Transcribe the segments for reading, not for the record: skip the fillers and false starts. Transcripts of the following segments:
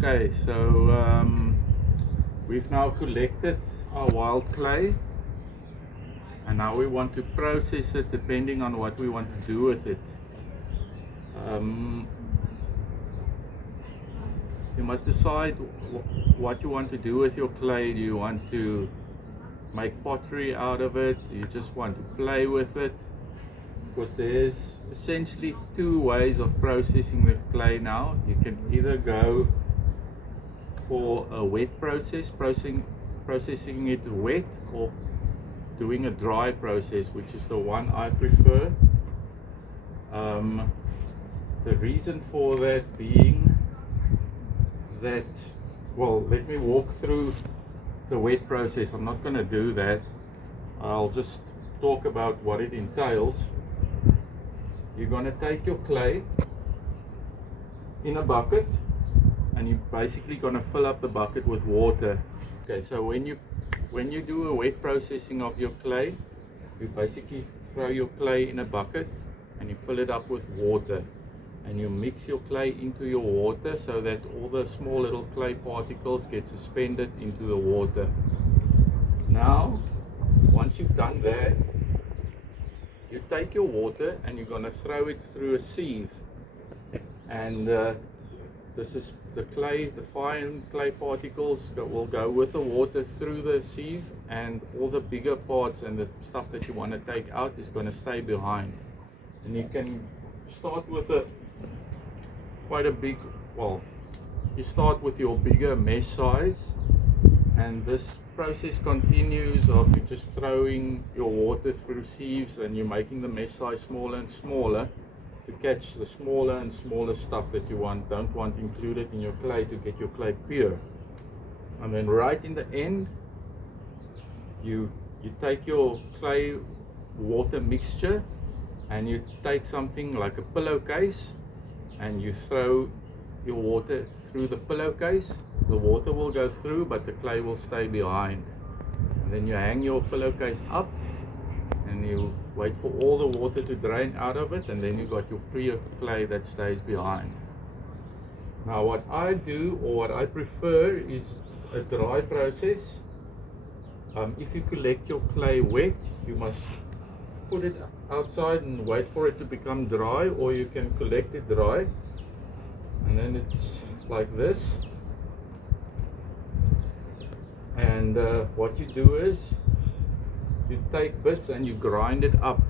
Okay, so we've now collected our wild clay, and now we want to process it depending on what we want to do with it. You must decide what you want to do with your clay. Do you want to make pottery out of it? Do you just want to play with it? Because there's essentially two ways of processing with clay now. You can either go for a wet process, processing it wet, or doing a dry process, which is the one I prefer. The reason for that being that, well, let me walk through the wet process. I'm not going to do that. I'll just talk about what it entails. You're going to take your clay in a bucket, and you're basically going to fill up the bucket with water. Okay, so when you do a wet processing of your clay, you basically throw your clay in a bucket and you fill it up with water, and you mix your clay into your water so that all the small little clay particles get suspended into the water. Now, once you've done that, you take your water and you're going to throw it through a sieve, and this is the clay, the fine clay particles will go with the water through the sieve, and all the bigger parts and the stuff that you want to take out is going to stay behind. And you can start with quite a big, well, you start with your bigger mesh size, and this process continues of you just throwing your water through sieves, and you're making the mesh size smaller and smaller to catch the smaller and smaller stuff that you don't want included in your clay, to get your clay pure. And then right in the end, you take your clay water mixture and you take something like a pillowcase, and you throw your water through the pillowcase. The water will go through, but the clay will stay behind. And then you hang your pillowcase up and you wait for all the water to drain out of it, and then you got your pure clay that stays behind. Now what I do, or what I prefer, is a dry process. If you collect your clay wet, you must put it outside and wait for it to become dry, or you can collect it dry, and then it's like this. And what you do is you take bits and you grind it up.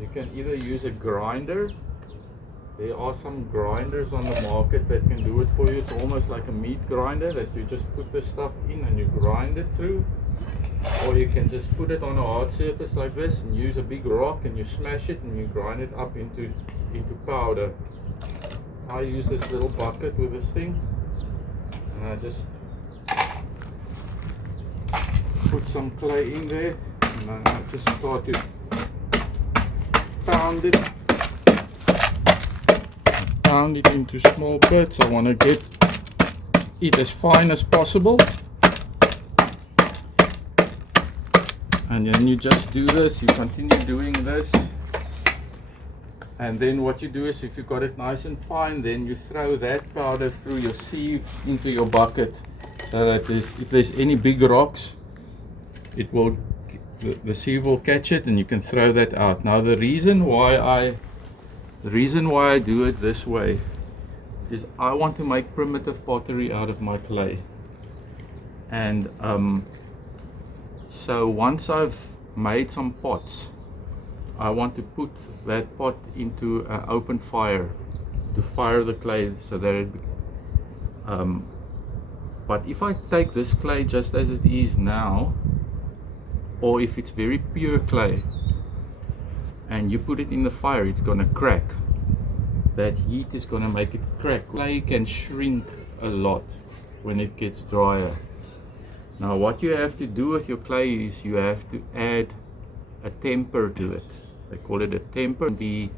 You can either use a grinder. There are some grinders on the market that can do it for you. It's almost like a meat grinder, that you just put the stuff in and you grind it through. Or you can just put it on a hard surface like this and use a big rock and you smash it and you grind it up into powder. I use this little bucket with this thing, and I just put some clay in there, and I just start to pound it into small bits. I want to get it as fine as possible. And then you just do this, you continue doing this, and then what you do is, if you got it nice and fine, then you throw that powder through your sieve into your bucket, so that if there's any big rocks, the sieve will catch it and you can throw that out. Now the reason why I do it this way is I want to make primitive pottery out of my clay. And so once I've made some pots, I want to put that pot into an open fire to fire the clay, so that it but if I take this clay just as it is now, or if it's very pure clay and you put it in the fire, it's gonna crack. That heat is gonna make it crack. Clay can shrink a lot when it gets drier. Now what you have to do with your clay is you have to add a temper to it. They call it a temper. It can be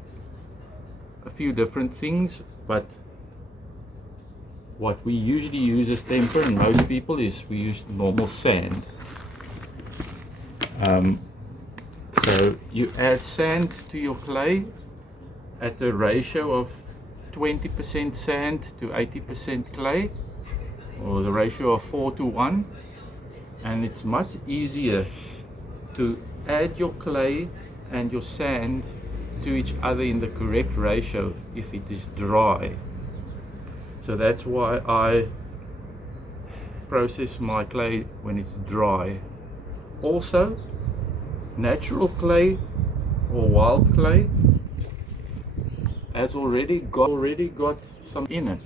a few different things, but what we usually use as temper, and most people, is we use normal sand. So you add sand to your clay at a ratio of 20% sand to 80% clay, or the ratio of 4:1, and it's much easier to add your clay and your sand to each other in the correct ratio if it is dry. So that's why I process my clay when it's dry. Also, natural clay or wild clay has already got some in it,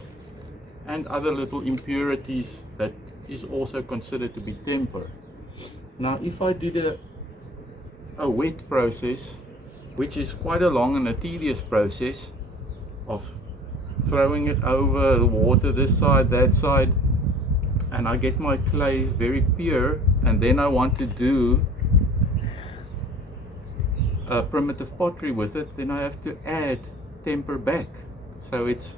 and other little impurities that is also considered to be temper. Now if I did a wet process, which is quite a long and a tedious process of throwing it over the water, this side, that side, and I get my clay very pure, and then I want to do a primitive pottery with it, then I have to add temper back. So it's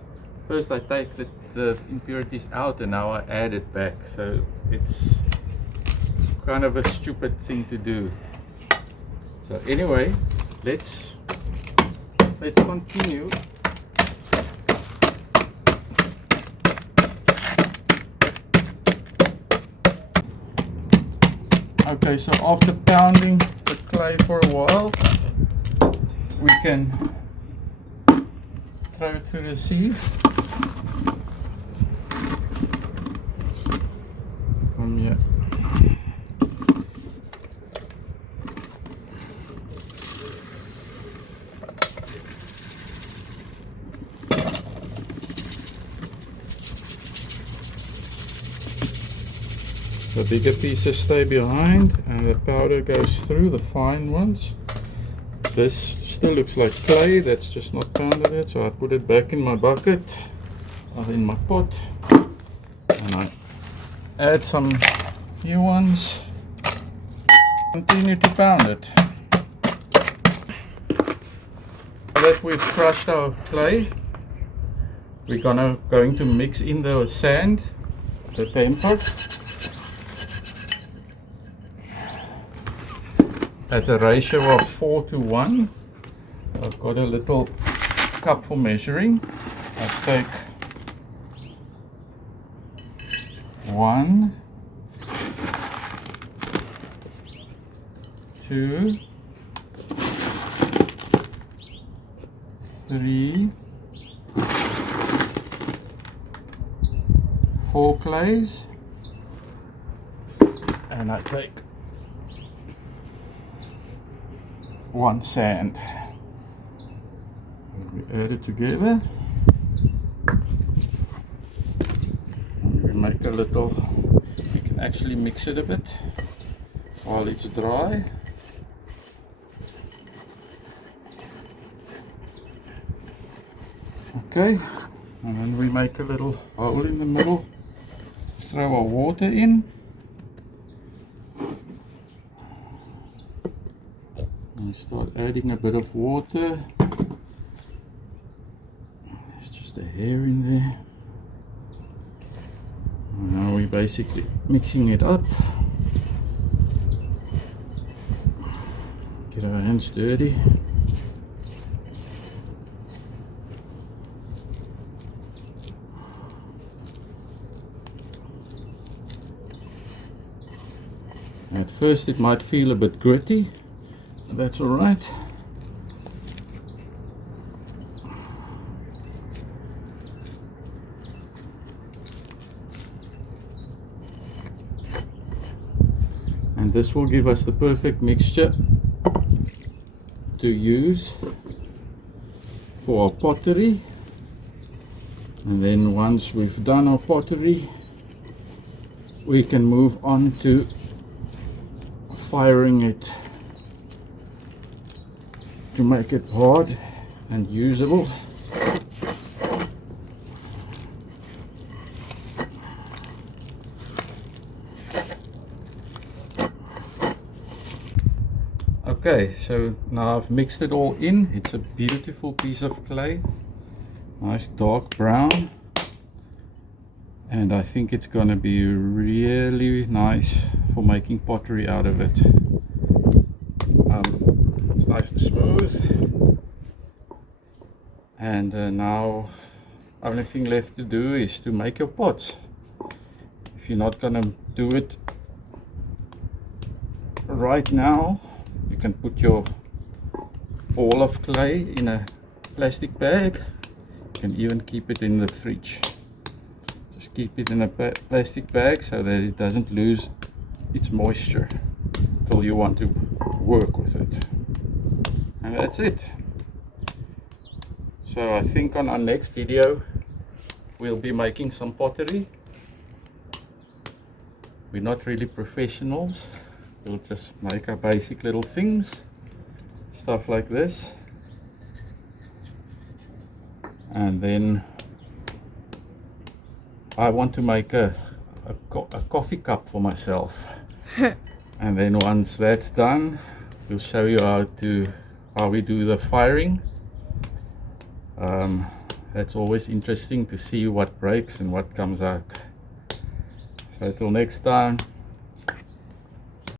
first I take the impurities out and now I add it back. So it's kind of a stupid thing to do. So anyway, let's continue. Okay, so after pounding the clay for a while, we can throw it through the sieve. Come here. The bigger pieces stay behind and the powder goes through, the fine ones. This still looks like clay, that's just not pounded it, so I put it back in my bucket, or in my pot, and I add some new ones. Continue to pound it. Now that we've crushed our clay, we're going to mix in the sand, the temper, at a ratio of 4:1. I've got a little cup for measuring. I take 1, 2, 3, 4 clays, and I take 1 sand. We add it together. And we make a little, we can actually mix it a bit while it's dry. Okay, and then we make a little hole in the middle, throw our water in. And start adding a bit of water. There's just a hair in there. And now we're basically mixing it up. Get our hands dirty. At first it might feel a bit gritty. That's all right. And this will give us the perfect mixture to use for our pottery. And then once we've done our pottery, we can move on to firing it to make it hard and usable. Okay, so now I've mixed it all in. It's a beautiful piece of clay, nice dark brown, and I think it's gonna be really nice for making pottery out of it. It's nice and smooth, and now only thing left to do is to make your pots. If you're not gonna do it right now, you can put your ball of clay in a plastic bag. You can even keep it in the fridge. Just keep it in a plastic bag so that it doesn't lose its moisture till you want to work with it. And that's it. So I think on our next video we'll be making some pottery. We're not really professionals. We'll just make our basic little things, stuff like this, and then I want to make a coffee cup for myself. And then once that's done, we'll show you how we do the firing. That's always interesting to see what breaks and what comes out. So till next time,